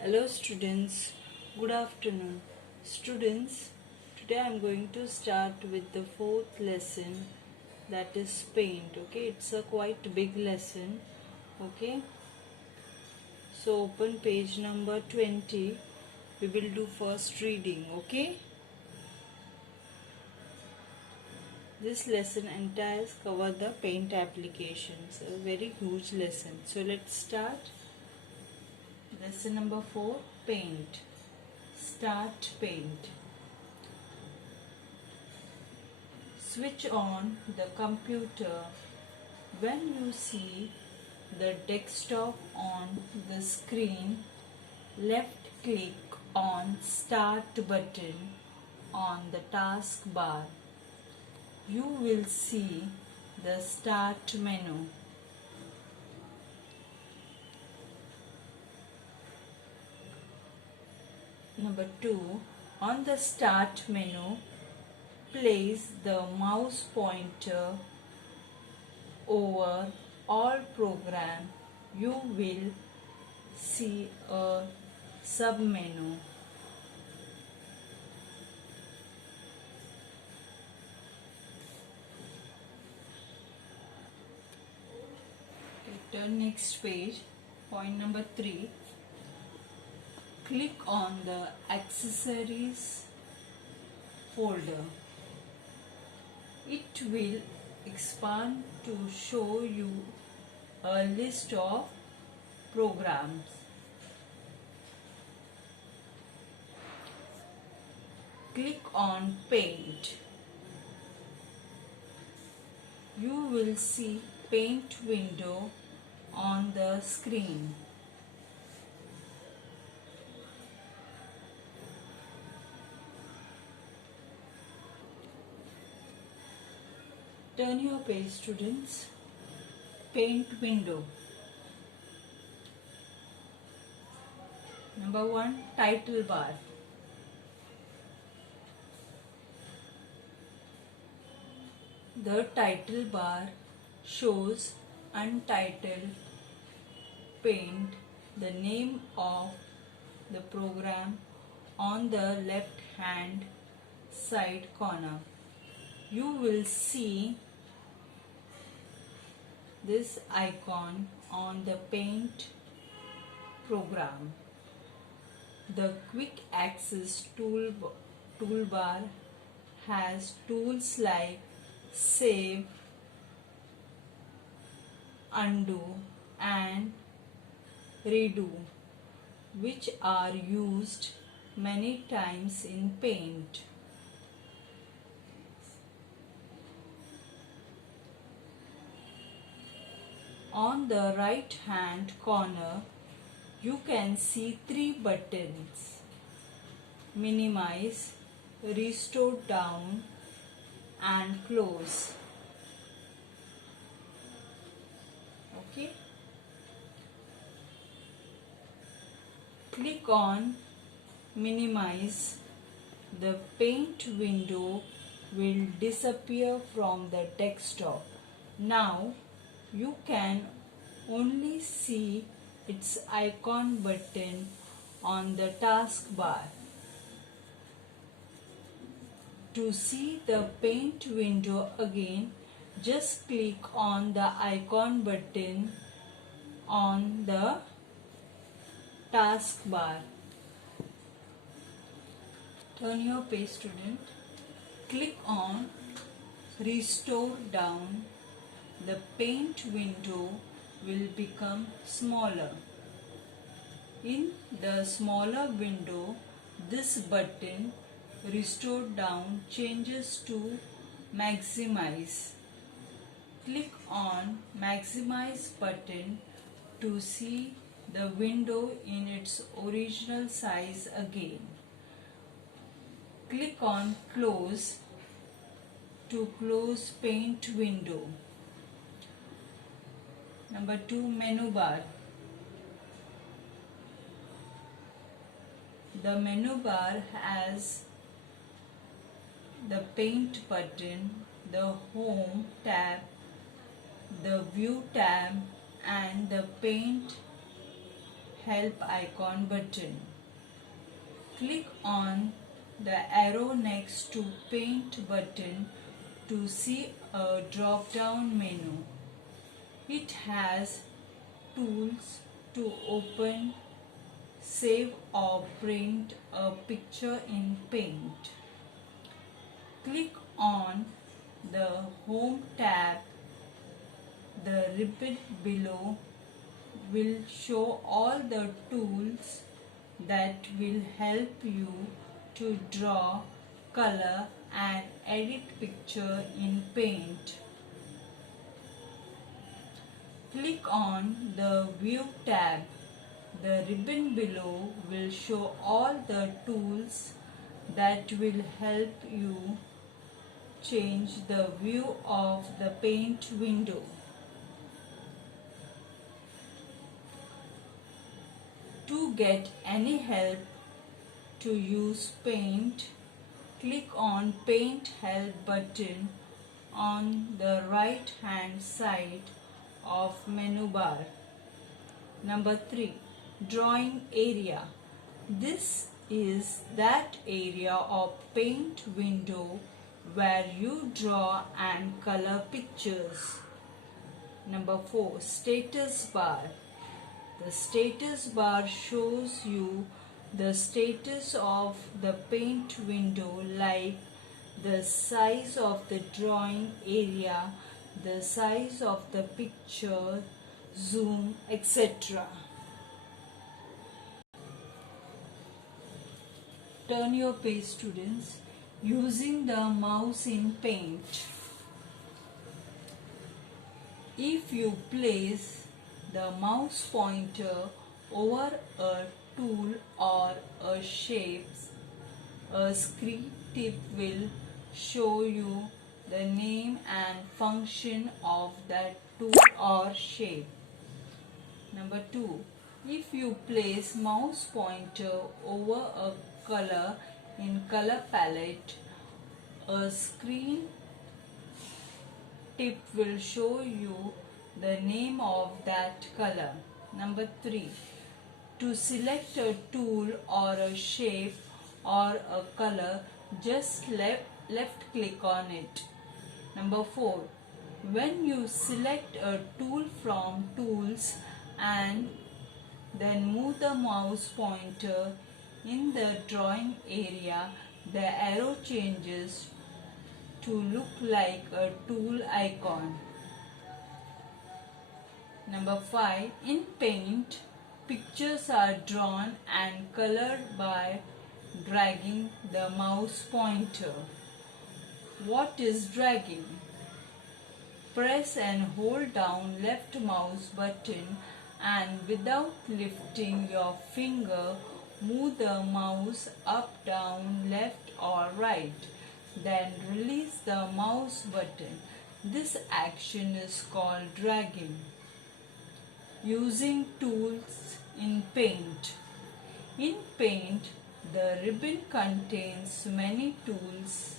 Hello students, good afternoon. Students, today I am going to start with the fourth lesson, that is paint. Okay, it's a quite big lesson. Okay, so open page number 20. We will do first reading. Okay, this lesson entire cover the paint applications, a very huge lesson. So let's start. Lesson number 4, paint. Start paint. Switch on the computer. When you see the desktop on the screen, left click on Start button on the taskbar. You will see the Start menu. Number 2. On the Start menu, place the mouse pointer over all program. You will see a submenu. Turn next page. Point number 3. Click on the accessories folder. It will expand to show you a list of programs. Click on Paint. You will see Paint window on the screen. Turn your page, students. Paint window. Number 1, title bar. The title bar shows Untitled Paint, the name of the program, on the left hand side corner. You will see this icon on the Paint program. The quick access toolbar has tools like Save, Undo and Redo, which are used many times in Paint. On the right hand corner, you can see 3 buttons: Minimize, Restore Down and Close. Okay. Click on Minimize. The Paint window will disappear from the desktop. Now you can only see its icon button on the taskbar. To see the Paint window again, just click on the icon button on the taskbar. Turn your page, student. Click on Restore Down. The Paint window will become smaller. In the smaller window, this button, Restore Down, changes to Maximize. Click on Maximize button to see the window in its original size again. Click on Close to close Paint window. Number 2, menu bar. The menu bar has the Paint button, the Home tab, the View tab and the Paint help icon button. Click on the arrow next to paint button to see a drop down menu. It has tools to open, save or print a picture in Paint. Click on the Home tab. The ribbon below will show all the tools that will help you to draw, color and edit picture in Paint. Click on the View tab. The ribbon below will show all the tools that will help you change the view of the Paint window. To get any help to use Paint, click on Paint Help button on the right hand side of menu bar. Number 3. Drawing area. This is that area of Paint window where you draw and color pictures. Number 4. Status bar. The status bar shows you the status of the Paint window, like the size of the drawing area, the size of the picture, zoom, etc. Turn your page, students, using the mouse in Paint. If you place the mouse pointer over a tool or a shape, a screen tip will show you the name and function of that tool or shape. Number 2. If you place mouse pointer over a color in color palette, a screen tip will show you the name of that color. Number 3. To select a tool or a shape or a color, just left click on it. Number 4. When you select a tool from Tools and then move the mouse pointer in the drawing area, the arrow changes to look like a tool icon. Number 5. In Paint, pictures are drawn and colored by dragging the mouse pointer. What is dragging? Press and hold down left mouse button and without lifting your finger, move the mouse up, down, left or right. Then release the mouse button. This action is called dragging. Using tools in Paint. In Paint, the ribbon contains many tools,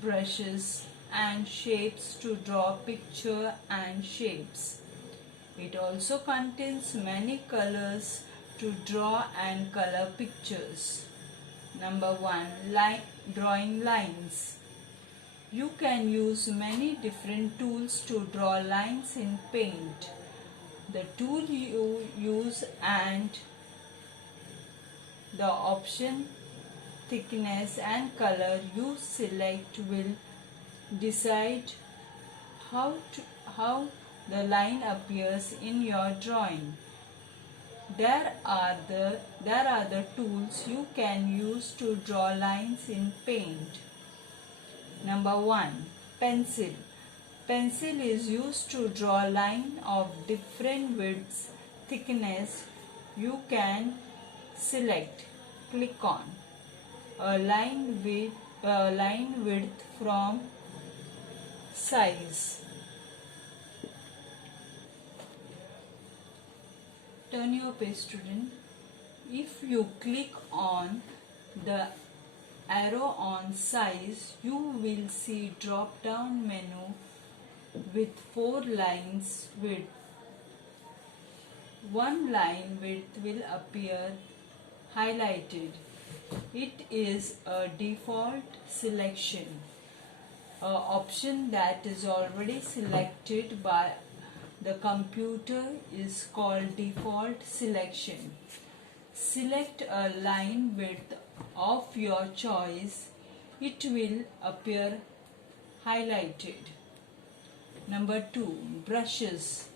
brushes and shapes to draw picture and shapes. It also contains many colors to draw and color pictures. Number 1. Drawing lines. You can use many different tools to draw lines in Paint. The tool you use and the option, thickness and color you select will decide how the line appears in your drawing. There are the tools you can use to draw lines in Paint. Number 1. Pencil. Pencil is used to draw line of different widths, thickness. You can select, click on a line width from size. Turn your page, student. If you click on the arrow on size, you will see drop down menu with 4 lines width. one line width will appear highlighted. It is a default selection, an option that is already selected by the computer is called default selection. Select a line width of your choice. It will appear highlighted. Number 2. Brushes.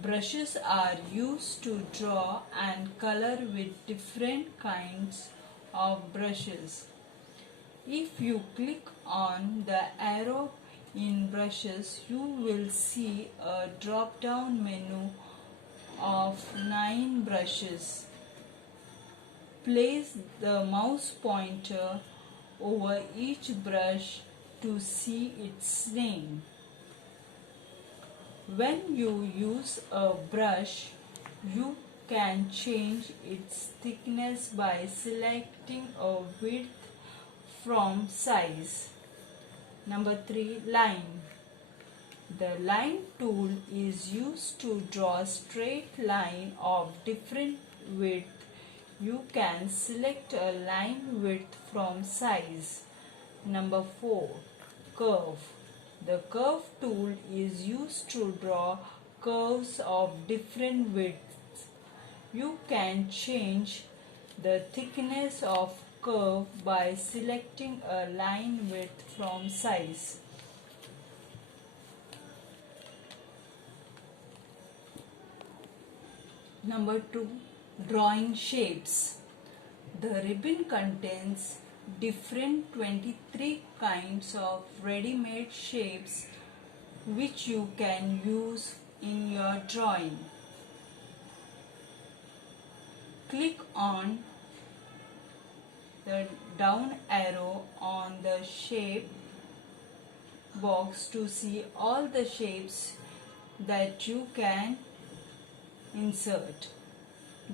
Brushes are used to draw and color with different kinds of brushes. If you click on the arrow in brushes, you will see a drop down menu of 9 brushes. Place the mouse pointer over each brush to see its name. When you use a brush, you can change its thickness by selecting a width from size. Number 3. Line. The line tool is used to draw a straight line of different width. You can select a line width from size. Number 4. Curve. The curve tool is used to draw curves of different widths. You can change the thickness of curve by selecting a line width from size. Number 2. Drawing shapes. The ribbon contains different 23 kinds of ready-made shapes which you can use in your drawing. Click on the down arrow on the shape box to see all the shapes that you can insert.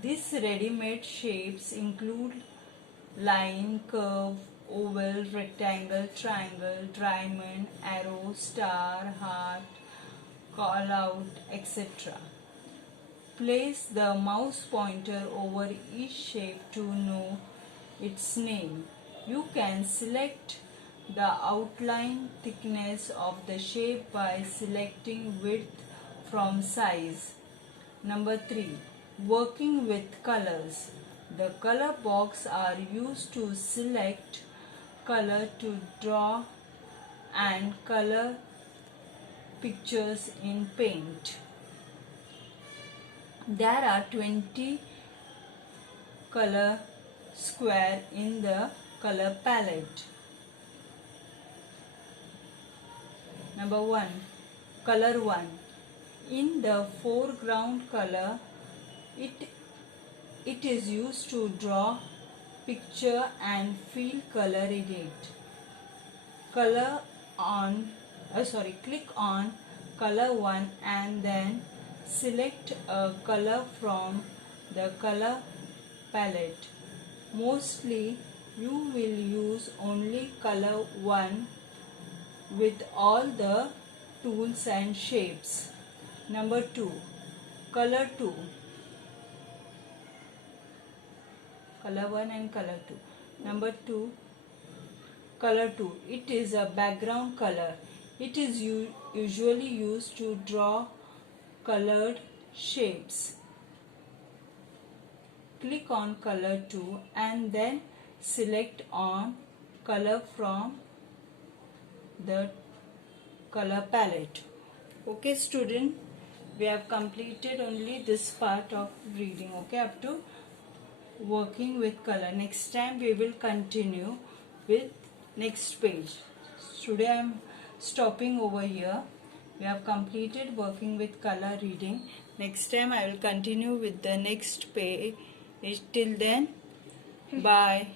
These ready-made shapes include line, curve, oval, rectangle, triangle, diamond, arrow, star, heart, call out, etc. Place the mouse pointer over each shape to know its name. You can select the outline thickness of the shape by selecting width from size. Number 3. Working with colors. The color box are used to select color to draw and color pictures in paint. There are 20 color square in the color palette. Number 1. Color 1. In the foreground color, it is used to draw picture and fill color in it. Click on color 1 and then select a color from the color palette. Mostly you will use only color 1 with all the tools and shapes. Number 2. Color 2. Color 1 and color 2. Number 2. Color 2. It is a background color. It is usually used to draw colored shapes. Click on color 2 and then select on color from the color palette. Okay student, we have completed only this part of reading, okay, up to working with color. Next time we will continue with next page. Today I am stopping over here. We have completed working with color reading. Next time I will continue with the next page. Till then, bye.